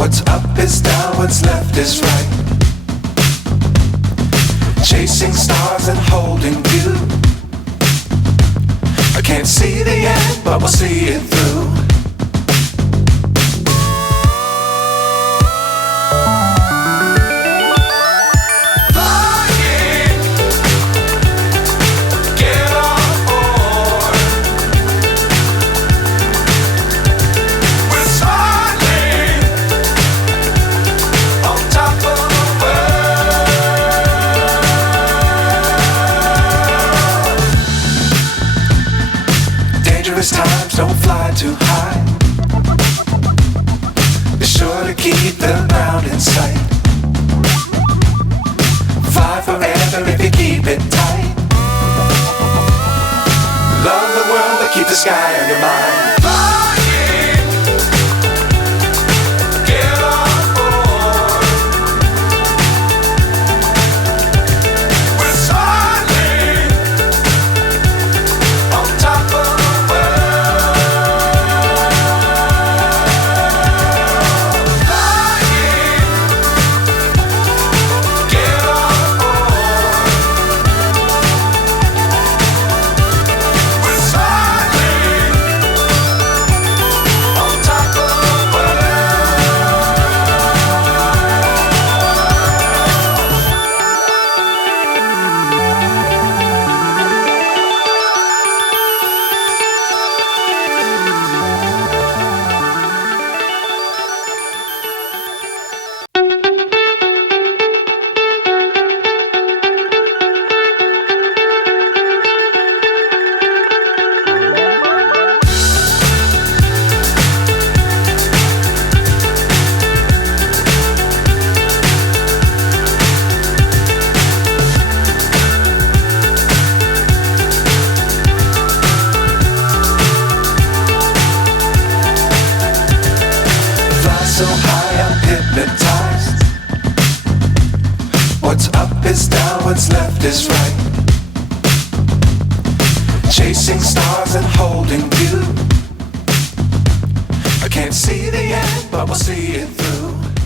What's up is down, what's left is right. Chasing stars and holding you. I can't see the end, but we'll see it through. Times don't fly too high. Be sure to keep the ground in sight. Fly forever if you keep it tight. Love the world but keep the sky on your mind. So high I'm hypnotized. What's up is down, what's left is right. Chasing stars and holding you. I can't see the end, but we'll see it through.